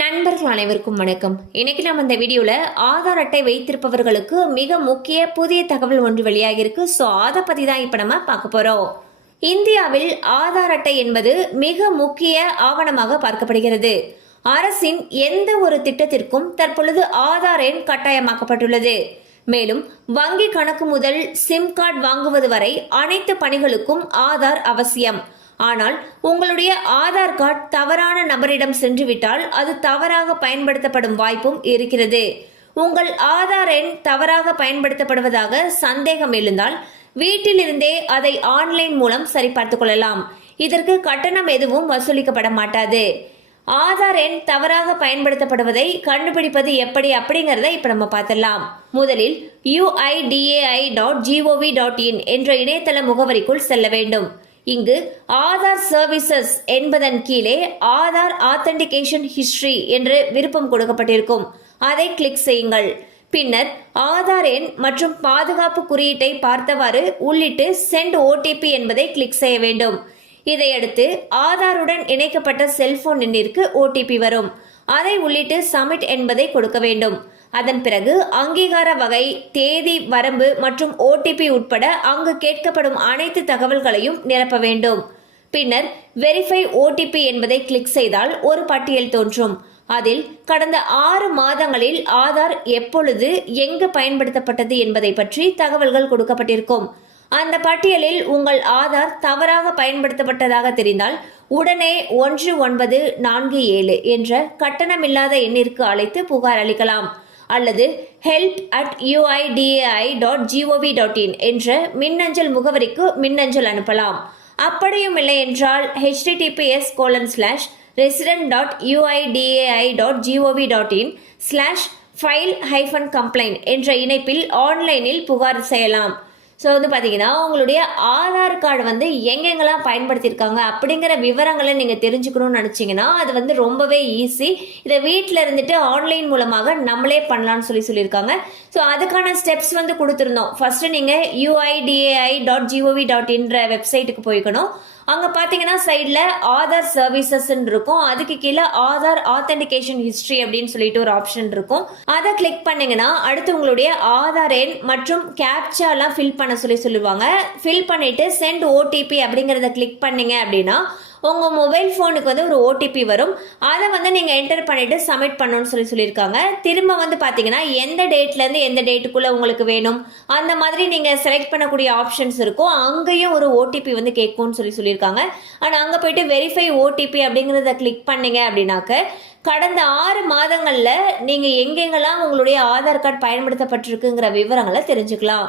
நண்பர்கள் அனைவருக்கும் வணக்கம். இன்னைக்கு நம்ம இந்த வீடியோவில் ஆதார் அட்டை வைத்திருப்பவர்களுக்கு மிக முக்கிய புதிய தகவல் ஒன்று வெளியாகியிருக்கு ஸோ அதை பற்றி தான் இப்போ நம்ம பார்க்க போகிறோம் இந்தியாவில் ஆதார் அட்டை என்பது மிக முக்கிய ஆவணமாக பார்க்கப்படுகிறது. அரசின் எந்த ஒரு திட்டத்திற்கும் தற்பொழுது ஆதார் எண் கட்டாயமாக்கப்பட்டுள்ளது. மேலும் வங்கி கணக்கு முதல் சிம் கார்டு வாங்குவது வரை அனைத்து பணிகளுக்கும் ஆதார் அவசியம். ஆனால் உங்களுடைய ஆதார் கார்டு தவறான நபரிடம் சென்றுவிட்டால் அது தவறாக பயன்படுத்தப்படும் வாய்ப்பும் இருக்கிறது. உங்கள் ஆதார் எண் தவறாக பயன்படுத்தப்படுவதாக சந்தேகம் எழுந்தால் வீட்டிலிருந்தே அதை ஆன்லைன் மூலம் சரிபார்த்துக் கொள்ளலாம். இதற்கு கட்டணம் எதுவும் வசூலிக்கப்பட மாட்டாது. ஆதார் எண் தவறாக பயன்படுத்தப்படுவதை கண்டுபிடிப்பது எப்படி அப்படிங்கறத இப்ப நம்ம பார்த்துடலாம். முதலில் UIDAI dot GOV dot IN என்ற இணையதள முகவரிக்குள் செல்ல வேண்டும். இங்கு ஆதார் சர்வீசஸ் என்பதன் கீழே ஆதார் ஆத்தென்டிகேஷன் ஹிஸ்டரி என்று விருப்பம் கொடுக்கப்பட்டிருக்கும். அதை கிளிக் செய்யுங்கள். பின்னர் ஆதார் எண் மற்றும் பாதுகாப்பு குறியீட்டை பார்த்தவாறு உள்ளிட்டு சென்ட் ஓடிபி என்பதை கிளிக் செய்ய வேண்டும். இதையடுத்து ஆதாருடன் இணைக்கப்பட்ட செல்போன் எண்ணிற்கு ஓடிபி வரும். அதை உள்ளிட்டு சப்மிட் என்பதை கொடுக்க வேண்டும். அதன் பிறகு அங்கீகார வகை தேதி வரம்பு மற்றும் ஓடிபி உட்பட அங்கு கேட்கப்படும் அனைத்து தகவல்களையும் நிரப்ப வேண்டும். பின்னர் வெரிஃபை ஓடிபி என்பதை கிளிக் செய்தால் ஒரு பட்டியல் தோன்றும். அதில் கடந்த ஆறு மாதங்களில் ஆதார் எப்பொழுது எங்கு பயன்படுத்தப்பட்டது என்பதை பற்றி தகவல்கள் கொடுக்கப்பட்டிருக்கும். அந்த பட்டியலில் உங்கள் ஆதார் தவறாக பயன்படுத்தப்பட்டதாக தெரிந்தால் உடனே ஒன்று ஒன்பது நான்கு ஏழு என்ற கட்டணமில்லாத எண்ணிற்கு அழைத்து புகார் அளிக்கலாம். அல்லது help at UIDAI dot GOV dot IN என்ற மின்னஞ்சல் முகவரிக்கு மின்னஞ்சல் அனுப்பலாம். அப்படியும் இல்லை என்றால் HTTPS colon slash resident dot UIDAI dot GOV dot IN slash file hyphen complaint என்ற இணைப்பில் ஆன்லைனில் புகார் செய்யலாம். ஸோ வந்து பார்த்தீங்கன்னா உங்களுடைய ஆதார் கார்டு வந்து எங்கெங்கெல்லாம் பயன்படுத்தியிருக்காங்க அப்படிங்கிற விவரங்களை நீங்கள் தெரிஞ்சுக்கணும்னு நினச்சிங்கன்னா அது வந்து ரொம்பவே ஈஸி இதை வீட்டில் இருந்துட்டு ஆன்லைன் மூலமாக நம்மளே பண்ணலான்னு சொல்லி சொல்லியிருக்காங்க. ஸோ அதுக்கான ஸ்டெப்ஸ் வந்து கொடுத்துருந்தோம். ஃபஸ்ட்டு நீங்கள் யூஐடிஏஐ டாட் ஜிஓவி டாட் இன்ற வெப்சைட்டுக்கு போய்க்கணும். அங்கே பார்த்தீங்கன்னா சைடில் ஆதார் சர்வீசஸ்ன்னு இருக்கும் அதுக்கு கீழே ஆதார் ஆத்தென்டிகேஷன் ஹிஸ்ட்ரி அப்படின்னு சொல்லிட்டு ஒரு ஆப்ஷன் இருக்கும். அதை கிளிக் பண்ணிங்கன்னா அடுத்து உங்களுடைய ஆதார் எண் மற்றும் கேப்சாலாம் ஃபில் பண்ண சொல்லி சொல்லுவாங்க. ஃபில் பண்ணிவிட்டு சென்ட் ஓடிபி அப்படிங்கிறத கிளிக் பண்ணிங்க அப்படின்னா உங்கள் மொபைல் ஃபோனுக்கு வந்து ஒரு ஓடிபி வரும். அதை வந்து நீங்கள் என்டர் பண்ணிவிட்டு சப்மிட் பண்ணணும்னு சொல்லி சொல்லியிருக்காங்க. திரும்ப வந்து பார்த்தீங்கன்னா எந்த டேட்லேருந்து எந்த டேட்டுக்குள்ளே உங்களுக்கு வேணும் அந்த மாதிரி நீங்கள் செலக்ட் பண்ணக்கூடிய ஆப்ஷன்ஸ் இருக்கும். அங்கேயும் ஒரு ஓடிபி வந்து கேட்கும்னு சொல்லி சொல்லியிருக்காங்க. ஆனால் அங்கே போயிட்டு வெரிஃபை ஓடிபி அப்படிங்கிறத கிளிக் பண்ணீங்க அப்படின்னாக்க கடந்த ஆறு மாதங்களில் நீங்கள் எங்கெங்கெல்லாம் உங்களுடைய ஆதார் கார்டு பயன்படுத்தப்பட்டிருக்குங்கிற விவரங்களை தெரிஞ்சுக்கலாம்.